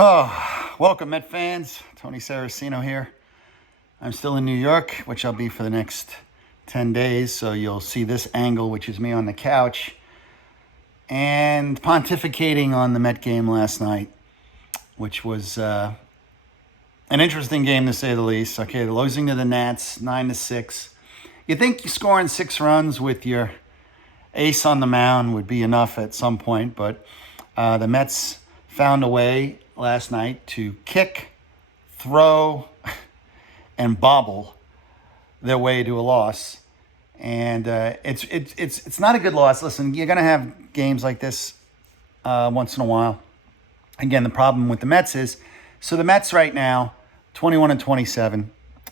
Oh, welcome, Met fans. Tony Saracino here. I'm still in New York, which I'll be for the next 10 days. So you'll see this angle, which is me on the couch and pontificating on the Met game last night, which was an interesting game to say the least. Okay, losing to the Nats 9-6. You think you scoring 6 runs with your ace on the mound would be enough at some point, but the Mets found a way last night to kick, throw, and bobble their way to a loss. And it's not a good loss. Listen, you're going to have games like this once in a while. Again, the problem with the Mets is, so the Mets right now, 21-27,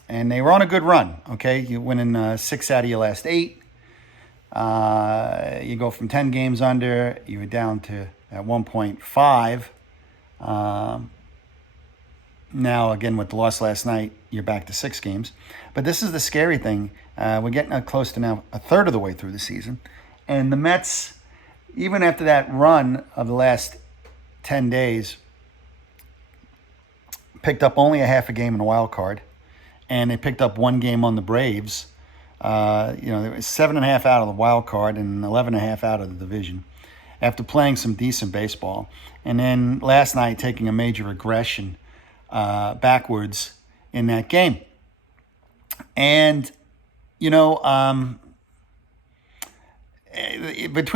and they were on a good run. Okay, you're winning 6 out of your last 8. You go from 10 games under, you were down to at 1.5. Now, again, with the loss last night, you're back to 6 games. But this is the scary thing. We're getting close to now a third of the way through the season. And the Mets, even after that run of the last 10 days, picked up only a half a game in the wild card. And they picked up 1 game on the Braves. There was 7.5 out of the wild card and 11.5 out of the division after playing some decent baseball. And then last night taking a major regression backwards in that game. And, between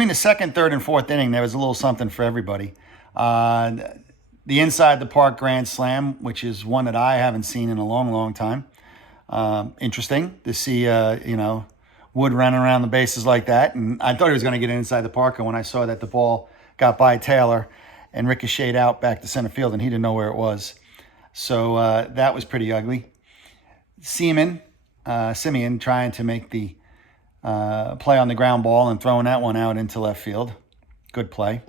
the second, third, and fourth inning, there was a little something for everybody. The inside the park grand slam, which is one that I haven't seen in a long, long time. Interesting to see, Wood running around the bases like that. And I thought he was going to get inside the park. And when I saw that the ball got by Taylor and ricocheted out back to center field, and he didn't know where it was. So that was pretty ugly. Simeon trying to make the play on the ground ball and throwing that one out into left field. Good play.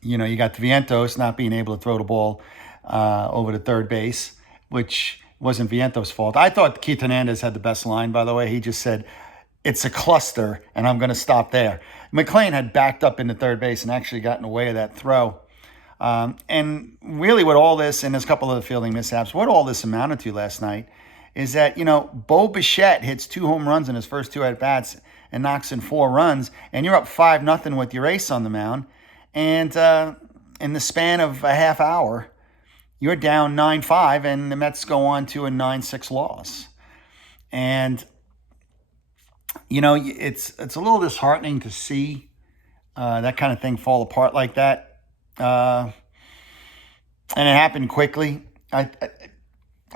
You got Vientos not being able to throw the ball over to third base, which wasn't Vientos' fault. I thought Keith Hernandez had the best line, by the way. He just said, "It's a cluster, and I'm going to stop there." McLean had backed up into third base and actually got in the way of that throw. And really with all this, and there's a couple of the fielding mishaps, what all this amounted to last night is that, Bo Bichette hits 2 home runs in his first 2 at-bats and knocks in 4 runs, and you're up 5-0 with your ace on the mound. And in the span of a half hour, you're down 9-5, and the Mets go on to a 9-6 loss. And, it's a little disheartening to see that kind of thing fall apart like that. And it happened quickly. I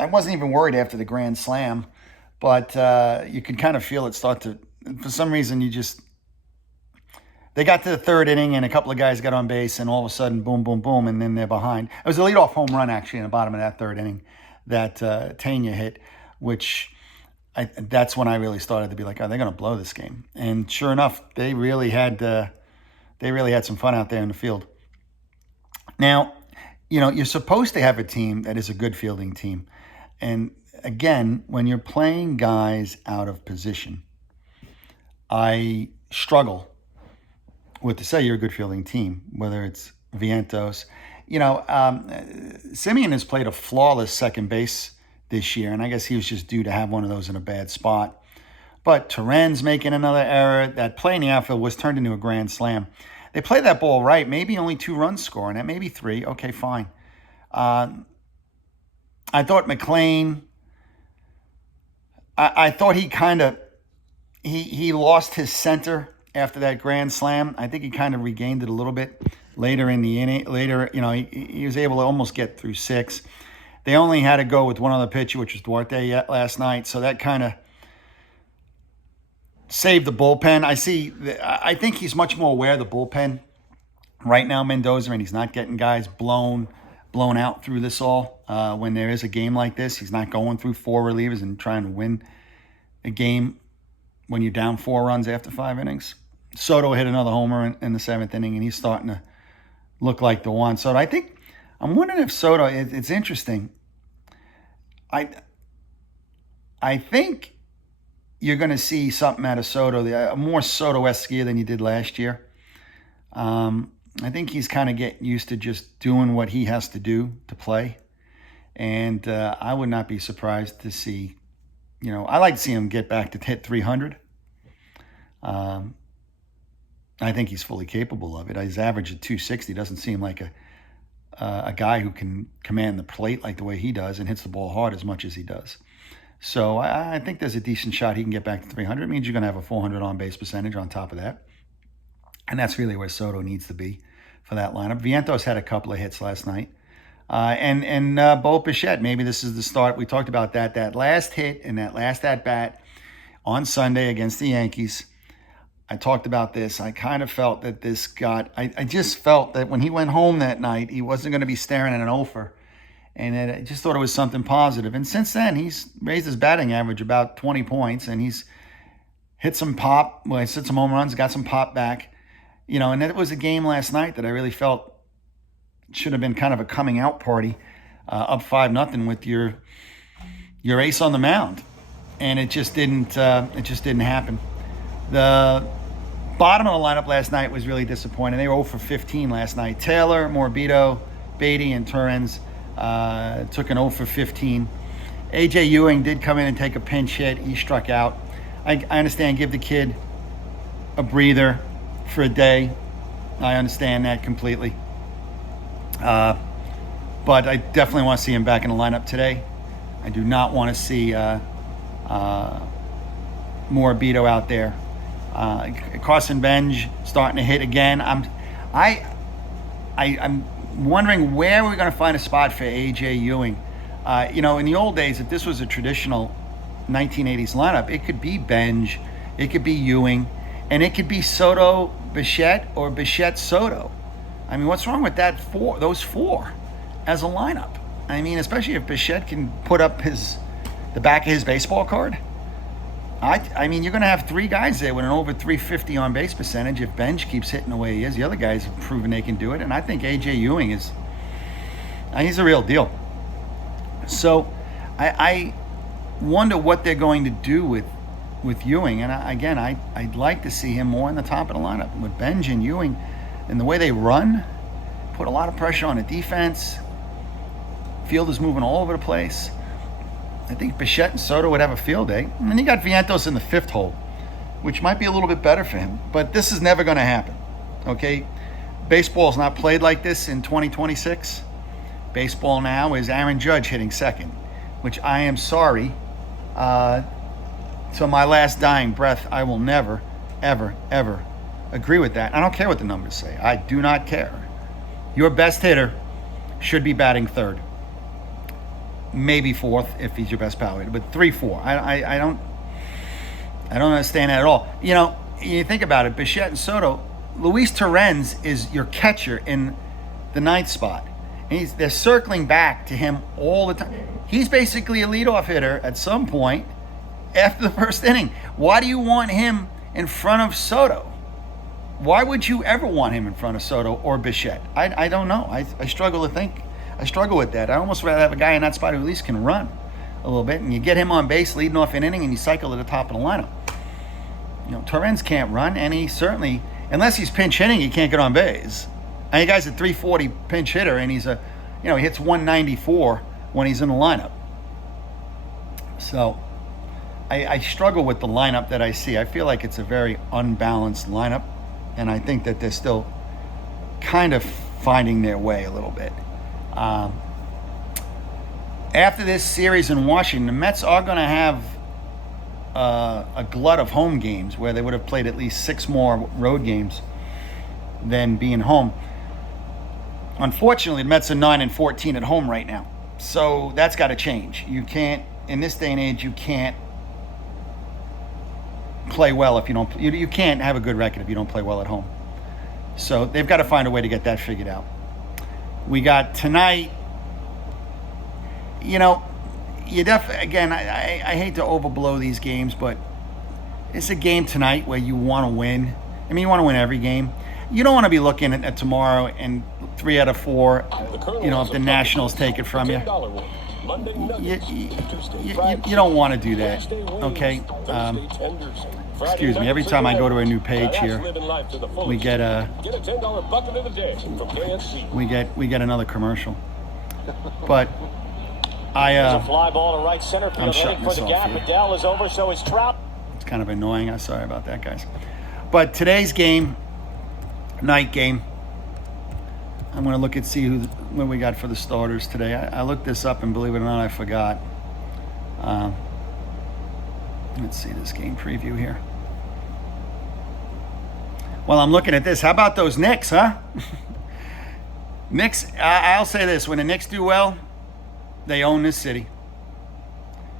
wasn't even worried after the grand slam, but you could kind of feel it start to, for some reason, they got to the third inning and a couple of guys got on base and all of a sudden, boom, boom, boom, and then they're behind. It was a leadoff home run, actually, in the bottom of that third inning that Tanya hit, which that's when I really started to be like, oh, they're going to blow this game. And sure enough, they really had some fun out there in the field. Now, you're supposed to have a team that is a good fielding team. And again, when you're playing guys out of position, I struggle with to say you're a good fielding team, whether it's Vientos. Simeon has played a flawless second base this year, and I guess he was just due to have one of those in a bad spot. But Teren's making another error. That play in the outfield was turned into a grand slam. They played that ball right, maybe only 2 runs scoring it, maybe 3. Okay, fine. I thought McLean, I thought he kind of, he lost his center after that grand slam. I think he kind of regained it a little bit later in the inning. He was able to almost get through 6. They only had to go with one other pitcher, which was Duarte last night. So that kind of saved the bullpen. I think he's much more aware of the bullpen right now, Mendoza, and he's not getting guys blown out through this all. When there is a game like this, he's not going through 4 relievers and trying to win a game when you're down 4 runs after 5 innings. Soto hit another homer in the 7th inning, and he's starting to look like the one. So I'm wondering if Soto, it's interesting. I think you're going to see something out of Soto, more Soto-esque year than you did last year. I think he's kind of getting used to just doing what he has to do to play. And I would not be surprised to see, I like to see him get back to hit 300. I think he's fully capable of it. His average at 260 doesn't seem like a guy who can command the plate like the way he does and hits the ball hard as much as he does. So I think there's a decent shot he can get back to 300. It means you're going to have a 400 on-base percentage on top of that. And that's really where Soto needs to be for that lineup. Vientos had a couple of hits last night. And Bo Bichette, maybe this is the start. We talked about that last hit and that last at-bat on Sunday against the Yankees. I talked about this. I kind of felt that I just felt that when he went home that night, he wasn't going to be staring at an offer. And I just thought it was something positive. And since then, he's raised his batting average about 20 points, and he's hit some pop. Well, he's hit some home runs, got some pop back. And it was a game last night that I really felt should have been kind of a coming out party, up 5-0 with your ace on the mound. And it just didn't happen. The bottom of the lineup last night was really disappointing. They were 0 for 15 last night. Taylor, Morbido, Beatty, and Torrens took an 0 for 15. A.J. Ewing did come in and take a pinch hit. He struck out. I understand, give the kid a breather for a day. I understand that completely. But I definitely want to see him back in the lineup today. I do not want to see Morbido out there. Carson Benj starting to hit again. I'm wondering where we're going to find a spot for A.J. Ewing. In the old days, if this was a traditional 1980s lineup, it could be Benj, it could be Ewing, and it could be Soto Bichette or Bichette Soto. I mean, what's wrong with those four as a lineup? I mean, especially if Bichette can put up the back of his baseball card. I mean, you're going to have three guys there with an over 350 on base percentage if Benj keeps hitting the way he is. The other guys have proven they can do it, and I think A.J. Ewing he's a real deal. So I wonder what they're going to do with Ewing, and I'd like to see him more in the top of the lineup. With Benj and Ewing and the way they run, put a lot of pressure on the defense. Field is moving all over the place. I think Bichette and Soto would have a field day. And then you got Vientos in the fifth hole, which might be a little bit better for him. But this is never going to happen, okay? Baseball is not played like this in 2026. Baseball now is Aaron Judge hitting second, which I am sorry. To my last dying breath, I will never, ever, ever agree with that. I don't care what the numbers say. I do not care. Your best hitter should be batting third. Maybe fourth if he's your best power hitter, but 3-4. I don't understand that at all. You think about it, Bichette and Soto, Luis Torrens is your catcher in the ninth spot. And they're circling back to him all the time. He's basically a leadoff hitter at some point after the first inning. Why do you want him in front of Soto? Why would you ever want him in front of Soto or Bichette? I don't know. I struggle to think. I struggle with that. I almost rather have a guy in that spot who at least can run a little bit, and you get him on base leading off an inning, and you cycle to the top of the lineup. Torrens can't run, and he certainly, unless he's pinch hitting, he can't get on base. And the guy's a 340 pinch hitter, and he hits 194 when he's in the lineup. So I struggle with the lineup that I see. I feel like it's a very unbalanced lineup, and I think that they're still kind of finding their way a little bit. After this series in Washington, the Mets are going to have a glut of home games where they would have played at least 6 more road games than being home. Unfortunately, the Mets are 9-14 at home right now. So that's got to change. You can't, in this day and age, you can't play well if you don't, you can't have a good record if you don't play well at home. So they've got to find a way to get that figured out. We got tonight, again, I hate to overblow these games, but it's a game tonight where you want to win. I mean, you want to win every game. You don't want to be looking at tomorrow and 3 out of 4, if the Nationals take it from you. You don't want to do that, okay? Excuse me. Every time I go to a new page here, we get we get another commercial. But a fly ball to right center field, I'm shutting heading for this the off gap. here. Adele is over, so is Trout. It's kind of annoying. I'm sorry about that, guys. But today's game, night game, I'm going to look and see what we got for the starters today. I looked this up, and believe it or not, I forgot. Let's see this game preview here. Well, I'm looking at this. How about those Knicks, huh? Knicks, I'll say this. When the Knicks do well, they own this city.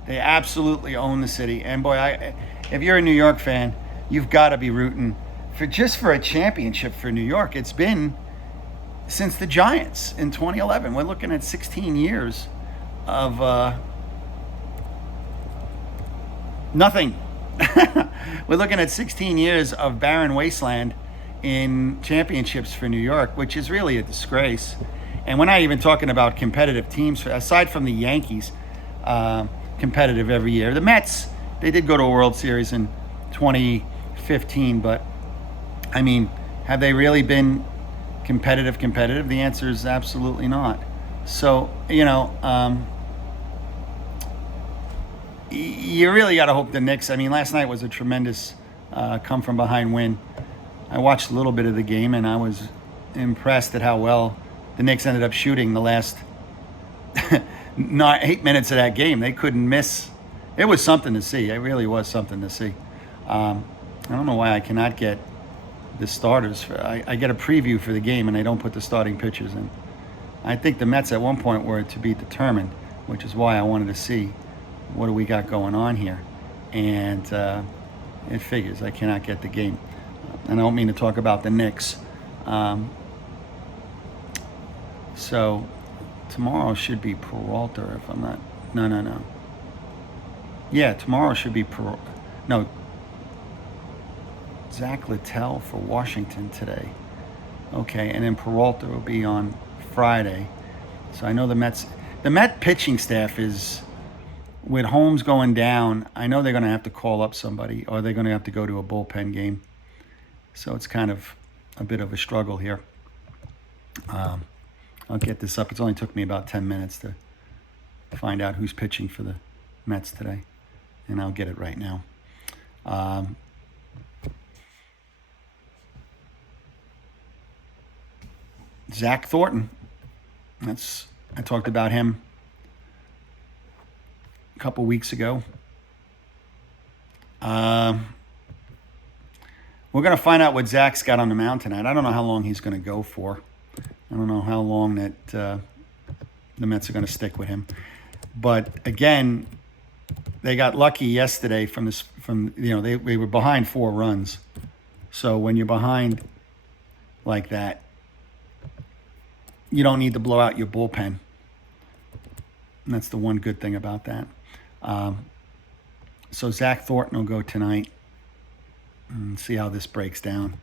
They absolutely own the city. And boy, if you're a New York fan, you've got to be rooting for a championship for New York. It's been since the Giants in 2011. We're looking at 16 years of nothing. We're looking at 16 years of barren wasteland in championships for New York, which is really a disgrace. And we're not even talking about competitive teams, aside from the Yankees, competitive every year. The Mets, they did go to a World Series in 2015, but I mean, have they really been competitive? The answer is absolutely not. So, you really got to hope the Knicks. I mean, last night was a tremendous come-from-behind win. I watched a little bit of the game, and I was impressed at how well the Knicks ended up shooting the last 8 minutes of that game. They couldn't miss. It was something to see. It really was something to see. I don't know why I cannot get the starters. I get a preview for the game, and they don't put the starting pitchers in. I think the Mets at one point were to be determined, which is why I wanted to see what do we got going on here. And it figures I cannot get the game. And I don't mean to talk about the Knicks. So tomorrow should be Peralta, if I'm not. No. Yeah, tomorrow should be Zach Littell for Washington today. Okay, and then Peralta will be on Friday. So I know the Met pitching staff is, with Holmes going down, I know they're going to have to call up somebody, or they're going to have to go to a bullpen game. So it's kind of a bit of a struggle here. I'll get this up. It's only took me about 10 minutes to find out who's pitching for the Mets today, and I'll get it right now. Zach Thornton. I talked about him a couple weeks ago. We're going to find out what Zach's got on the mound tonight. I don't know how long he's going to go for. I don't know how long that the Mets are going to stick with him. But again, they got lucky yesterday they were behind 4 runs. So when you're behind like that, you don't need to blow out your bullpen. And that's the one good thing about that. So Zach Thornton will go tonight and see how this breaks down.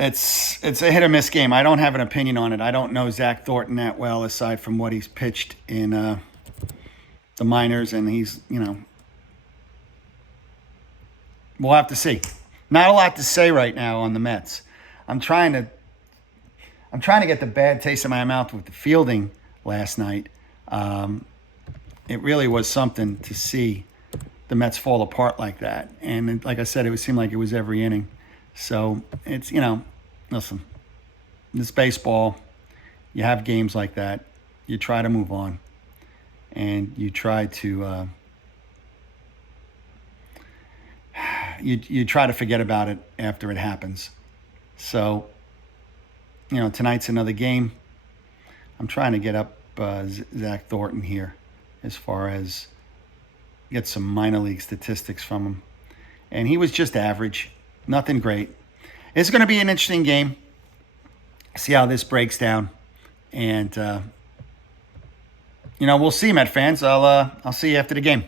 It's a hit or miss game. I don't have an opinion on it. I don't know Zach Thornton that well, aside from what he's pitched in the minors, and he's, we'll have to see. Not a lot to say right now on the Mets. I'm trying to get the bad taste in my mouth with the fielding last night. It really was something to see the Mets fall apart like that. And like I said, it would seem like it was every inning. So it's, listen, it's baseball. You have games like that. You try to move on. And you try to you try to forget about it after it happens. So, tonight's another game. I'm trying to get up Zach Thornton here as far as get some minor league statistics from him. And he was just average. Nothing great. It's going to be an interesting game. See how this breaks down. And, we'll see, Met fans. I'll see you after the game.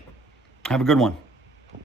Have a good one.